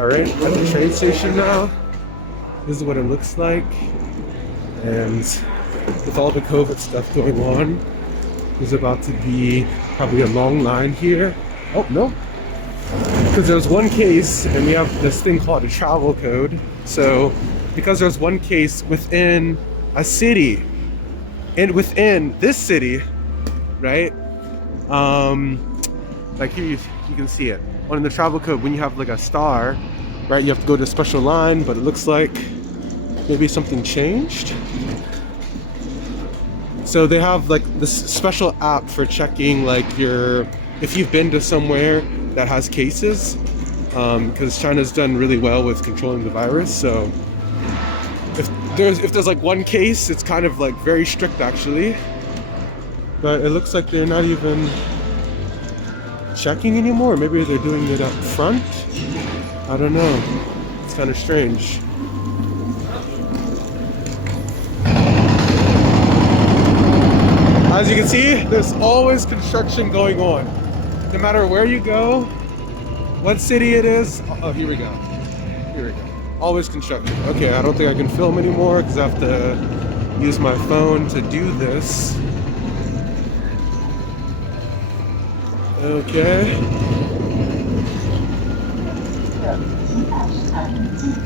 Alright, at the train station now. This is what it looks like. And with all the COVID stuff going on, there's about to be probably a long line here. Oh, no. Because there's one case, and we have this thing called a travel code. So, because there's one case within a city, and within this city, right? Like here you can see it. On the travel code, when you have like a star, right, you have to go to a special line, but it looks like maybe something changed. So they have like this special app for checking like if you've been to somewhere that has cases, because China's done really well with controlling the virus. So if there's like one case, it's kind of like very strict actually. But it looks like they're not even checking anymore. Maybe they're doing it up front. I don't know. It's kind of strange. As you can see, there's always construction going on. No matter where you go, what city it is. Oh, here we go. Here we go. Always construction. Okay, I don't think I can film anymore because I have to use my phone to do this. Okay.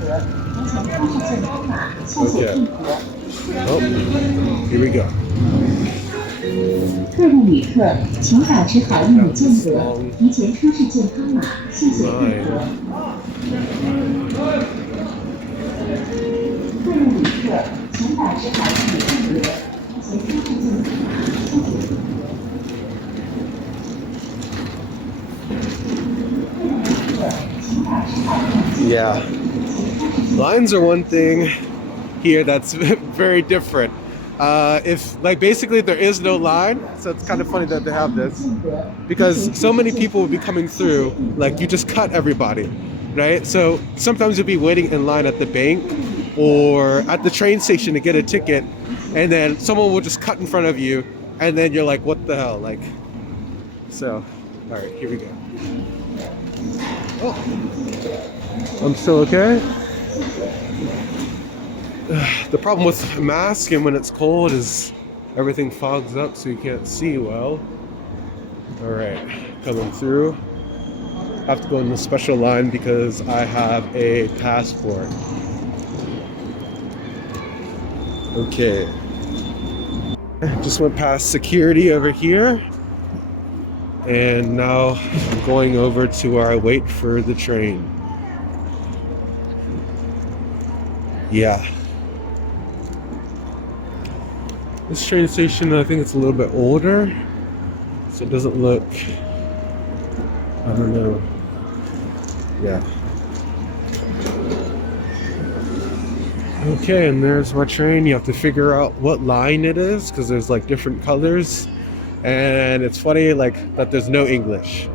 Okay. Oh, here we go. 各路旅客，请把持好一米间隔，提前出示健康码，谢谢配合。各路旅客，请把持好一米间隔，提前出示健康码，谢谢配合。 Yeah. Lines are one thing here that's very different. If like basically there is no line, so it's kind of funny that they have this because so many people will be coming through, like you just cut everybody, right? So sometimes you'll be waiting in line at the bank or at the train station to get a ticket, and then someone will just cut in front of you, and then you're like, what the hell? Like, so, all right, here we go. Oh, I'm still okay. The problem with a mask and when it's cold is everything fogs up so you can't see well. All right, coming through. I have to go in the special line because I have a passport. Okay. Just went past security over here. And now I'm going over to where I wait for the train. Yeah. This train station, I think it's a little bit older, so it doesn't look, I don't know. Yeah. Okay, and there's my train. You have to figure out what line it is because there's like different colors. And it's funny like that there's no English.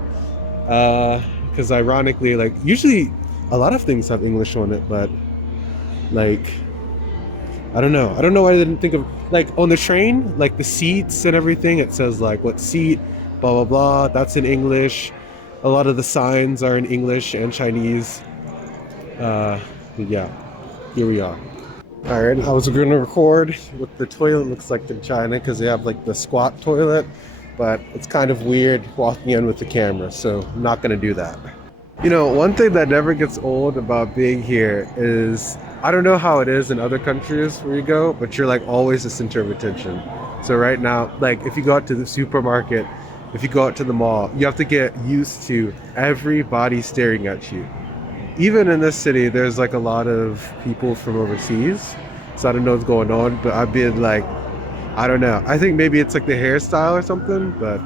Because ironically, like usually a lot of things have English on it, but like I don't know why I didn't think of like on the train, like the seats and everything, it says like what seat, blah blah blah, that's in English. A lot of the signs are in English and Chinese. Yeah, here we are. All right, I was going to record what the toilet looks like in China because they have like the squat toilet, but it's kind of weird walking in with the camera, so I'm not going to do that. You know, one thing that never gets old about being here is, I don't know how it is in other countries where you go, but you're like always the center of attention. So right now, like if you go out to the supermarket, if you go out to the mall, you have to get used to everybody staring at you. Even in this city, there's like a lot of people from overseas, so I don't know what's going on, but I've been like, I don't know. I think maybe it's like the hairstyle or something, but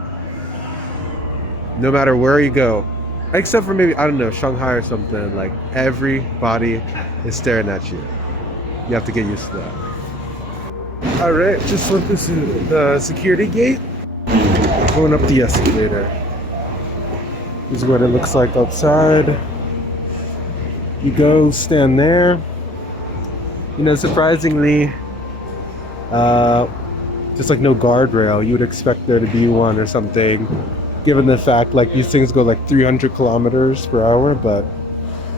no matter where you go, except for maybe, I don't know, Shanghai or something, like everybody is staring at you. You have to get used to that. All right, just went through the security gate, going up the escalator. This is what it looks like outside. You go stand there. You know, surprisingly, just like no guardrail. You would expect there to be one or something, given the fact like these things go like 300 kilometers per hour, but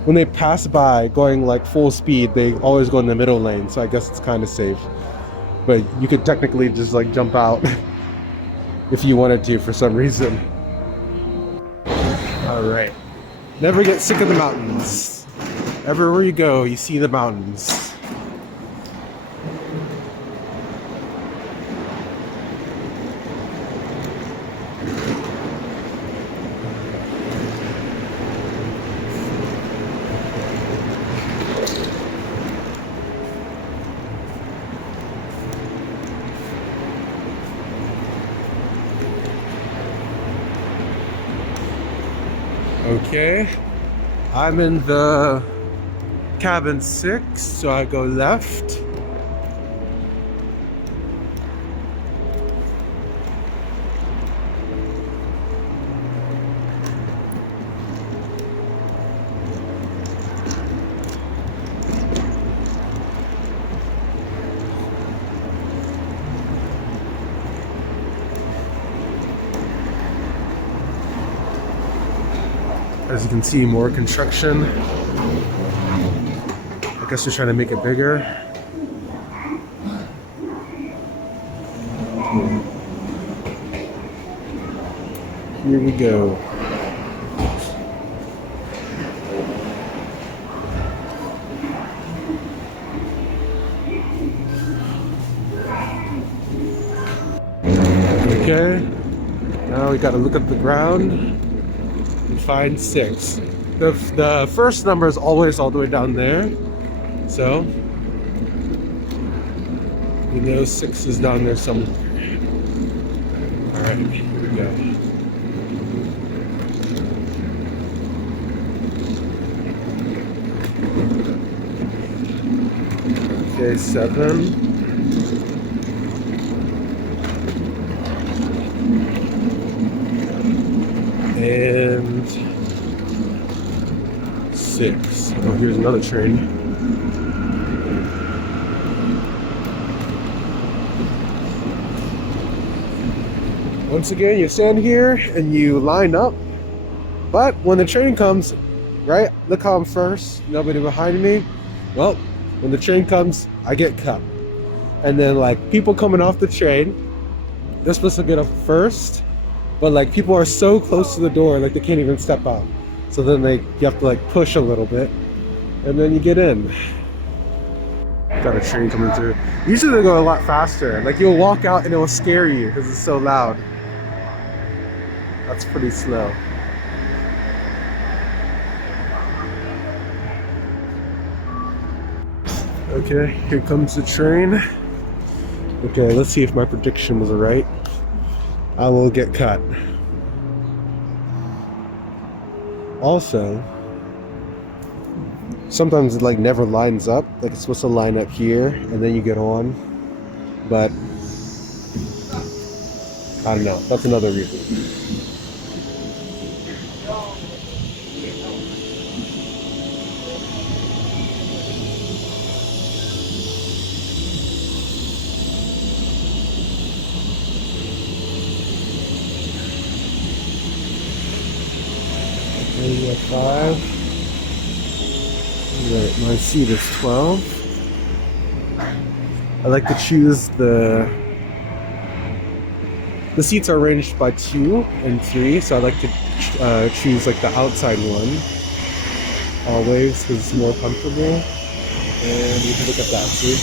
when they pass by going like full speed, they always go in the middle lane, so I guess it's kind of safe. But you could technically just like jump out if you wanted to for some reason. All right. Never get sick of the mountains. Everywhere you go, you see the mountains. Okay, I'm in the cabin 6, so I go left. As you can see, more construction. I guess they're trying to make it bigger. Here we go. Okay, now we gotta look at the ground and find 6. The first number is always all the way down there, so you know 6 is down there somewhere. Alright, here we go. Okay, 7. And 6. Oh, here's another train. Once again, you stand here and you line up, but when the train comes, right, look how I'm first, nobody behind me. Well, when the train comes, I get cut. And then like people coming off the train, they're supposed to get up first, but like people are so close to the door, like they can't even step out. So then you have to like push a little bit, and then you get in. Got a train coming through. Usually they go a lot faster. Like you'll walk out and it will scare you because it's so loud. That's pretty slow. Okay, here comes the train. Okay, let's see if my prediction was right. I will get cut. Also, sometimes it like never lines up. Like it's supposed to line up here and then you get on. But I don't know. That's another reason. We have 5. Right, my seat is 12. I like to choose the seats are arranged by 2 and 3, so I like to choose like the outside one always because it's more comfortable. And we can look at that. See,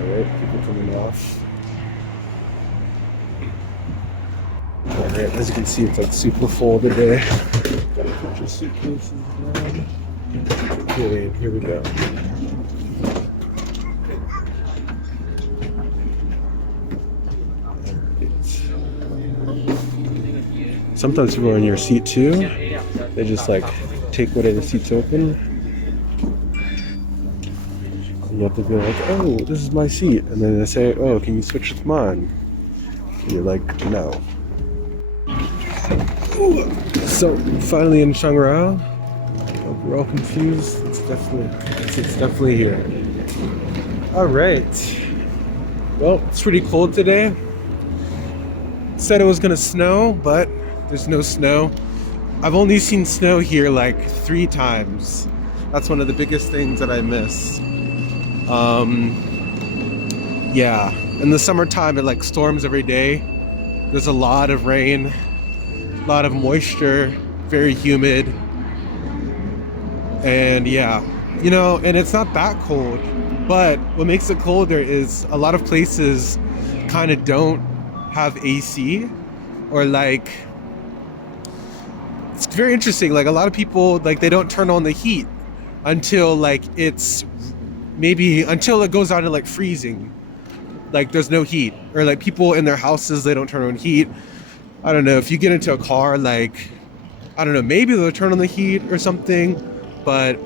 all right, people coming off. Alright, as you can see, it's like super full today. Gotta put your suitcases down. Okay, here we go. Sometimes people are in your seat too. They just like take whatever seat's open. And you have to be like, oh, this is my seat. And then they say, oh, can you switch with mine? And you're like, no. So finally in Shangrao. We're all confused. It's definitely here. All right. Well, it's pretty cold today. Said it was gonna snow, but there's no snow. I've only seen snow here like 3 times. That's one of the biggest things that I miss. Yeah, in the summertime it like storms every day. There's a lot of rain, a lot of moisture, very humid. And yeah, you know, and it's not that cold, but what makes it colder is a lot of places kind of don't have AC, or like, it's very interesting, like a lot of people, like they don't turn on the heat until like it's maybe until it goes down to like freezing, like there's no heat, or like people in their houses, they don't turn on heat. I don't know, if you get into a car, like I don't know, maybe they'll turn on the heat or something, but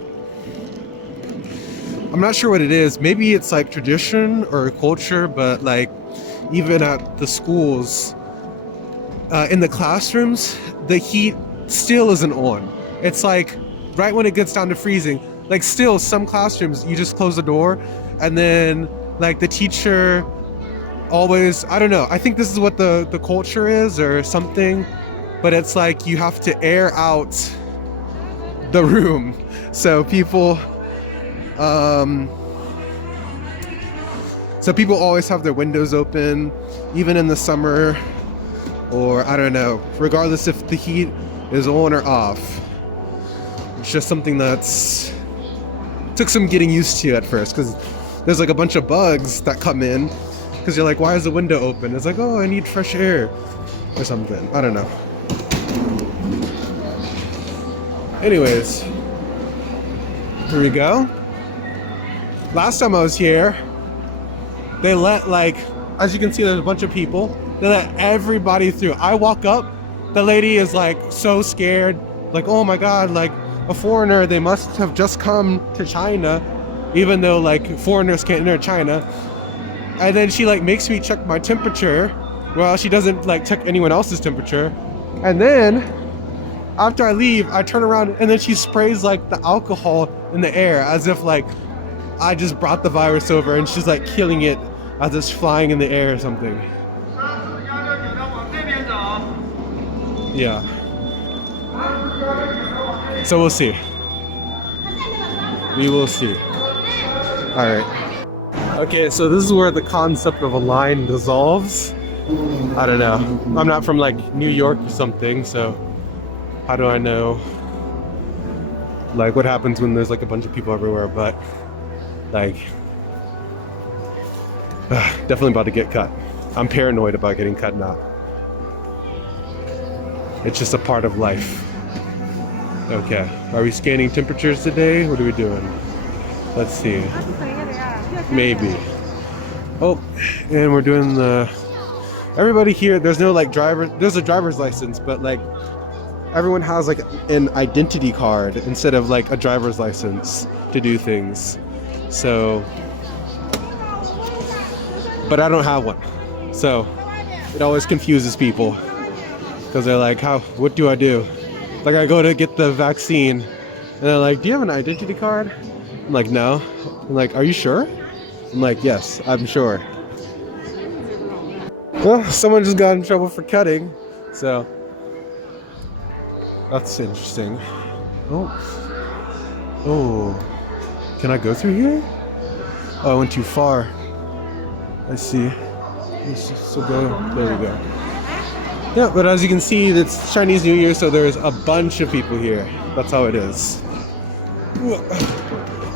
I'm not sure what it is. Maybe it's like tradition or culture, but like even at the schools, in the classrooms, the heat still isn't on. It's like right when it gets down to freezing, like still some classrooms you just close the door, and then like the teacher always, I don't know, I think this is what the culture is or something, but it's like you have to air out the room. So people always have their windows open, even in the summer, or I don't know, regardless if the heat is on or off. It's just something that's took some getting used to at first, because there's like a bunch of bugs that come in, because you're like, why is the window open? It's like, oh, I need fresh air or something. I don't know. Anyways, here we go. Last time I was here, they let, like, as you can see, there's a bunch of people. They let everybody through. I walk up, the lady is like so scared, like, oh my God, like a foreigner, they must have just come to China, even though like foreigners can't enter China. And then she like makes me check my temperature. Well, she doesn't like check anyone else's temperature. And then after I leave, I turn around and then she sprays like the alcohol in the air as if like I just brought the virus over, and she's like killing it as it's flying in the air or something. Yeah. So we'll see. We will see. All right. Okay, so this is where the concept of a line dissolves. I don't know. I'm not from like New York or something, so how do I know like what happens when there's like a bunch of people everywhere? But like, definitely about to get cut. I'm paranoid about getting cut now. It's just a part of life. Okay, are we scanning temperatures today? What are we doing? Let's see. Maybe. Oh, and we're doing the, everybody here, there's no like driver, there's a driver's license, but like everyone has like an identity card instead of like a driver's license to do things. So, but I don't have one. So it always confuses people, because they're like, what do I do? Like I go to get the vaccine and they're like, do you have an identity card? I'm like, no. I'm like, are you sure? I'm like, yes, I'm sure. Well, someone just got in trouble for cutting, so that's interesting. Oh, can I go through here? Oh, I went too far. I see. Let's just go. There we go. Yeah, but as you can see, it's Chinese New Year, so there's a bunch of people here. That's how it is.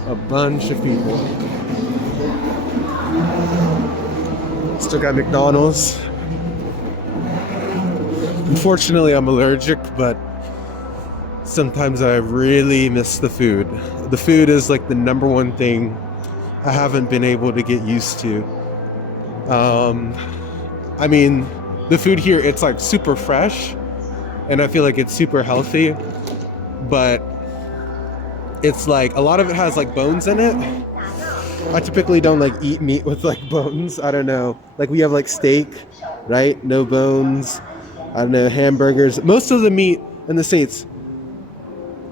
A bunch of people. Still got McDonald's. Unfortunately, I'm allergic, but sometimes I really miss the food. The food is like the number one thing I haven't been able to get used to. I mean, the food here, it's like super fresh, and I feel like it's super healthy, but it's like a lot of it has like bones in it. I typically don't like eat meat with like bones. I don't know. Like we have like steak, right? No bones. I don't know, hamburgers. Most of the meat in the States,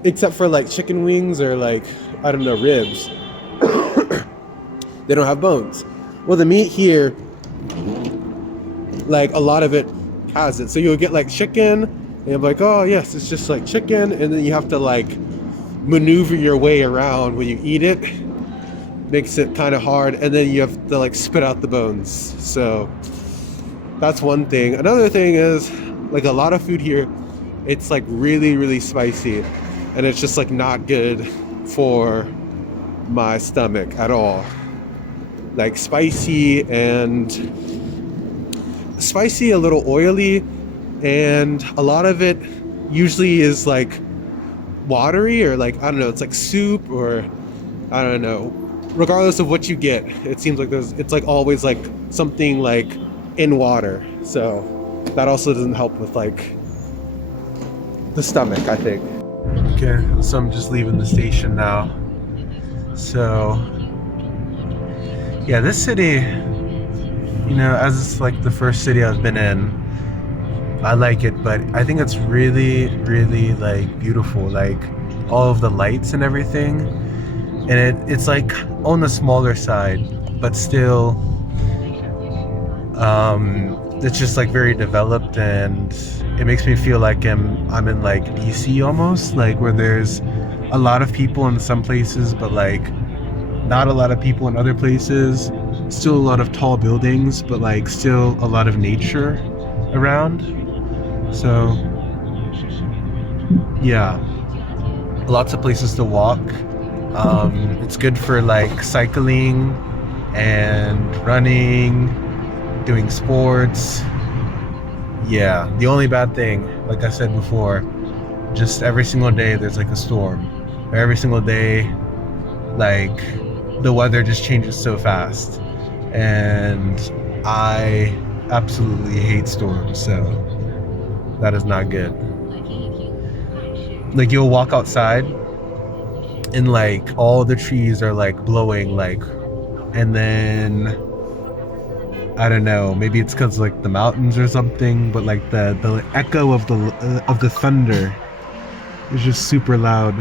except for like chicken wings or like, I don't know, ribs, they don't have bones. Well, the meat here, like a lot of it has it. So you'll get like chicken And I'm like, oh yes, it's just like chicken, and then you have to like maneuver your way around when you eat it. Makes it kind of hard, and then you have to like spit out the bones. So that's one thing. Another thing is like a lot of food here, it's like really, really spicy, and it's just like not good for my stomach at all. Like spicy, a little oily, and a lot of it usually is like watery, or like, I don't know, it's like soup, or I don't know. Regardless of what you get, it seems like it's like always like something like in water. So that also doesn't help with like the stomach, I think. Okay, so I'm just leaving the station now. So yeah, this city, you know, as it's like the first city I've been in, I like it, but I think it's really, really like beautiful, like all of the lights and everything. And it's like on the smaller side, but still it's just like very developed, and it makes me feel like I'm in like BC almost, like where there's a lot of people in some places, but like not a lot of people in other places. Still a lot of tall buildings, but like still a lot of nature around. So yeah, lots of places to walk. It's good for like cycling and running, doing sports. Yeah, the only bad thing, like I said before, just every single day there's like a storm. Every single day, like the weather just changes so fast, and I absolutely hate storms, so that is not good. Like you'll walk outside and like all the trees are like blowing, like, and then I don't know, maybe it's because like the mountains or something, but like the echo of the thunder is just super loud.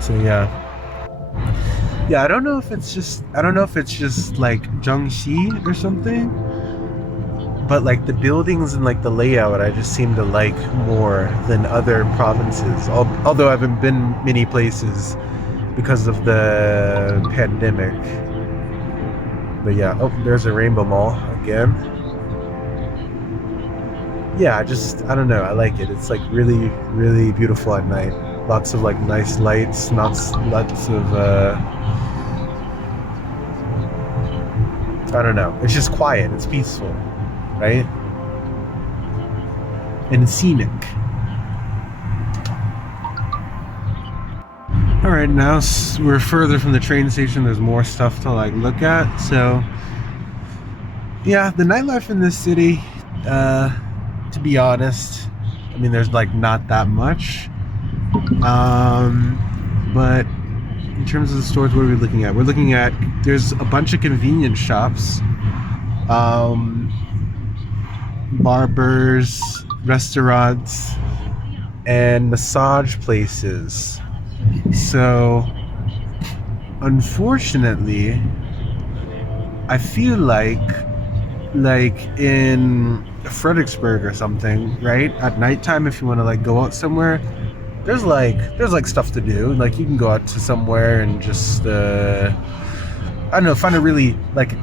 So yeah, I don't know if it's just like Jiangxi or something, but like the buildings and like the layout I just seem to like more than other provinces, although I haven't been many places because of the pandemic. But yeah, oh, there's a Rainbow Mall again. Yeah, I don't know, I like it. It's like really, really beautiful at night. Lots of like nice lights, lots of I don't know, it's just quiet, it's peaceful, right? And scenic. All right, now we're further from the train station. There's more stuff to like look at. So yeah, the nightlife in this city, to be honest, I mean, there's like not that much. But in terms of the stores, what are we looking at? We're looking at, there's a bunch of convenience shops, barbers, restaurants, and massage places. So unfortunately, I feel like in Fredericksburg or something, right? At nighttime, if you want to like go out somewhere, there's like stuff to do. Like you can go out to somewhere and just I don't know, find a really like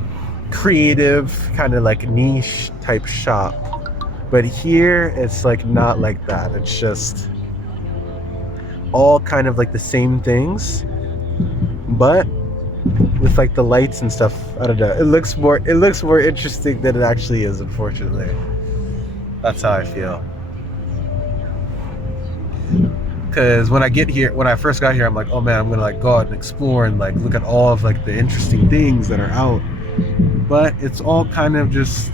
creative kind of like niche type shop. But here it's like not like that. It's just all kind of like the same things, but with like the lights and stuff. I don't know, it looks more interesting than it actually is, unfortunately. That's how I feel. Because when I first got here, I'm like, oh man, I'm gonna like go out and explore and like look at all of like the interesting things that are out. But it's all kind of just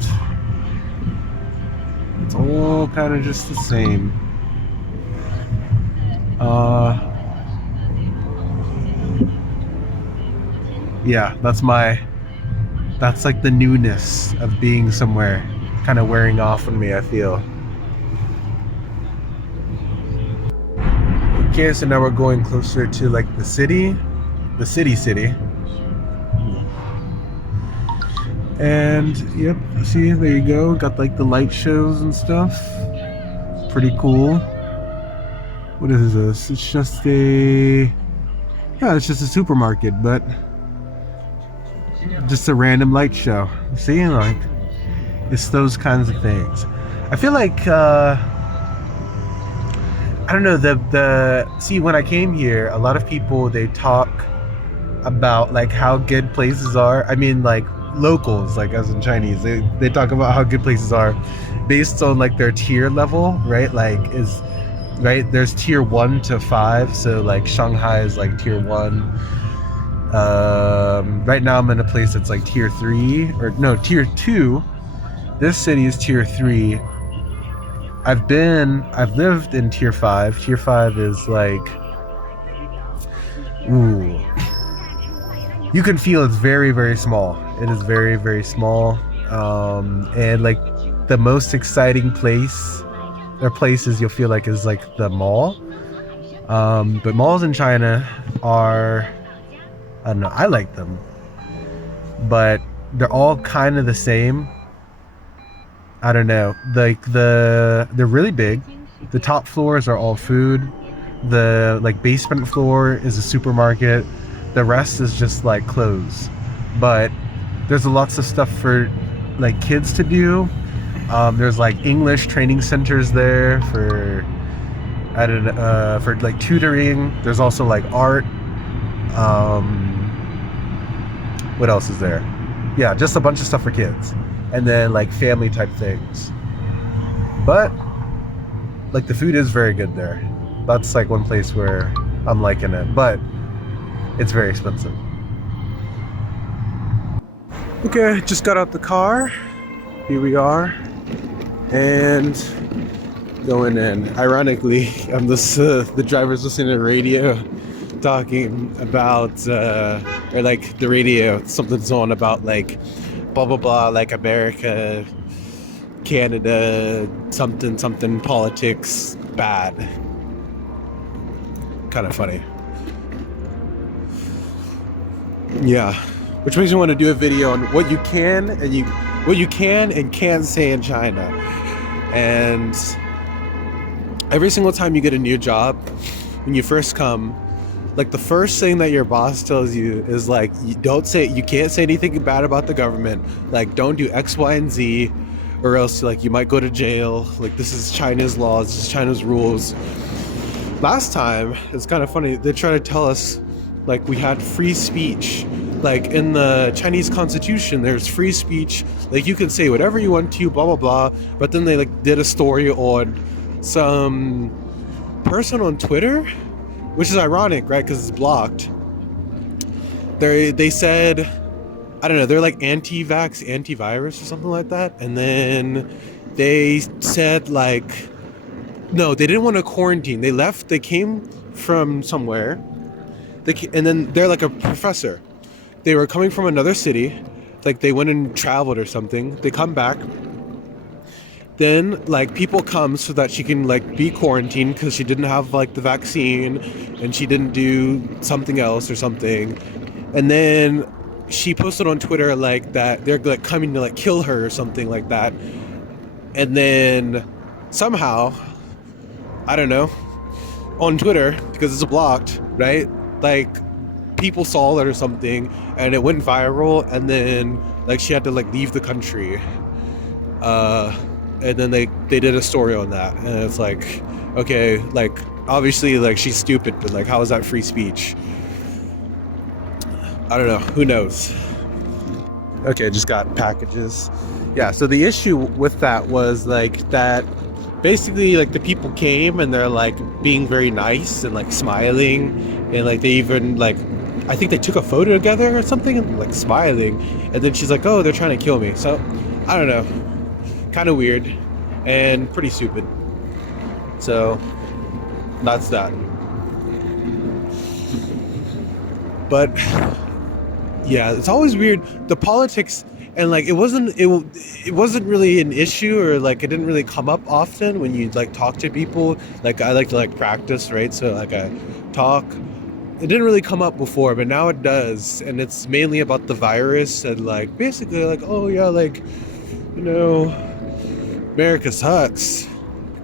the same. Yeah, that's like the newness of being somewhere kind of wearing off on me, I feel. Okay, so now we're going closer to like the city. And yep, see, there you go, got like the light shows and stuff. pretty cool. What is this? It's just a supermarket, but just a random light show. See, like, it's those kinds of things. I feel like I don't know, see, when I came here, a lot of people, they talk about like how good places are. I mean, like locals, like as in Chinese, they talk about how good places are based on like their tier level, right? Like there's tier 1 to 5, so like Shanghai is like tier 1. Right now I'm in a place that's like tier 3, or no, tier 2. This city is tier 3. I've lived in tier 5. Tier 5 is like, ooh, you can feel it's very, very small. It is very, very small. And like the most exciting places you'll feel like is like the mall. But malls in China are, I don't know, I like them, but they're all kind of the same. I don't know, like they're really big. The top floors are all food. The like basement floor is a supermarket. The rest is just like clothes. But there's lots of stuff for like kids to do. There's like English training centers there for, I don't know, for like tutoring. There's also like art. What else is there? Yeah, just a bunch of stuff for kids. And then like family type things. But like the food is very good there. That's like one place where I'm liking it, but it's very expensive. Okay, just got out the car. Here we are. And going in. Ironically, I'm the driver's listening to the radio talking about or like the radio, something's on about like blah blah blah, like America, Canada, something politics bad. Kind of funny. Yeah, which makes me want to do a video on what you can and can't say in China. And every single time you get a new job, when you first come, like the first thing that your boss tells you is like, you can't say anything bad about the government. Like, don't do X, Y, and Z, or else like you might go to jail. Like, this is China's laws, this is China's rules. Last time, it's kind of funny, they try to tell us like we had free speech. Like in the Chinese constitution, there's free speech. Like you can say whatever you want to, blah, blah, blah. But then they like did a story on some person on Twitter, which is ironic, right? Because it's blocked. They said, I don't know, they're like anti-vax, antivirus or something like that. And then they said like, no, they didn't want to quarantine. They left, they came from somewhere. And then they're like a professor. They were coming from another city. Like they went and traveled or something. They come back. Then like people come so that she can like be quarantined because she didn't have like the vaccine and she didn't do something else or something. And then she posted on Twitter like that they're like coming to like kill her or something like that. And then somehow, I don't know, on Twitter, because it's blocked, right? Like people saw it or something and it went viral, and then like she had to like leave the country. And then they did a story on that, and it's like, okay, like obviously like she's stupid, but like how is that free speech? I don't know, who knows. Okay, just got packages. Yeah, so the issue with that was like that basically like the people came and they're like being very nice and like smiling, and like they even like, I think they took a photo together or something and like smiling, and then she's like, oh, they're trying to kill me. So I don't know, kind of weird and pretty stupid. So that's that. But yeah, it's always weird, the politics. And like it wasn't really an issue, or like it didn't really come up often when you like talk to people. Like I like to like practice, right? So like I talk. It didn't really come up before, but now it does, and it's mainly about the virus and like basically like, oh yeah, like, you know, America sucks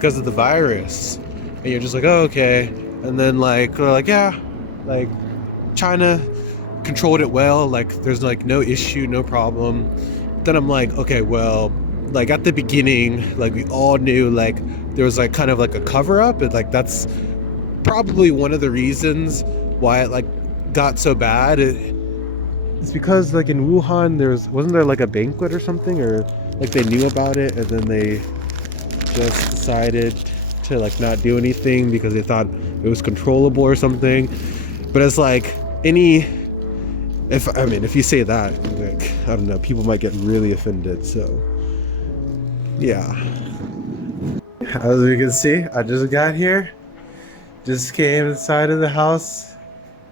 because of the virus. And you're just like, oh, okay. And then like they're like, yeah, like China controlled it well, like there's like no issue, no problem. Then I'm like, okay, well, like at the beginning, like we all knew like there was like kind of like a cover up, and like that's probably one of the reasons why it like got so bad. It's because like in Wuhan wasn't there like a banquet or something, or like they knew about it and then they just decided to like not do anything because they thought it was controllable or something. But it's like if you say that, like, I don't know, people might get really offended. So yeah, as we can see, I just got here, just came inside of the house,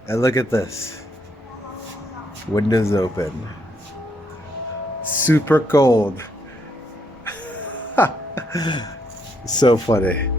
and look at this. Windows open. Super cold. So funny.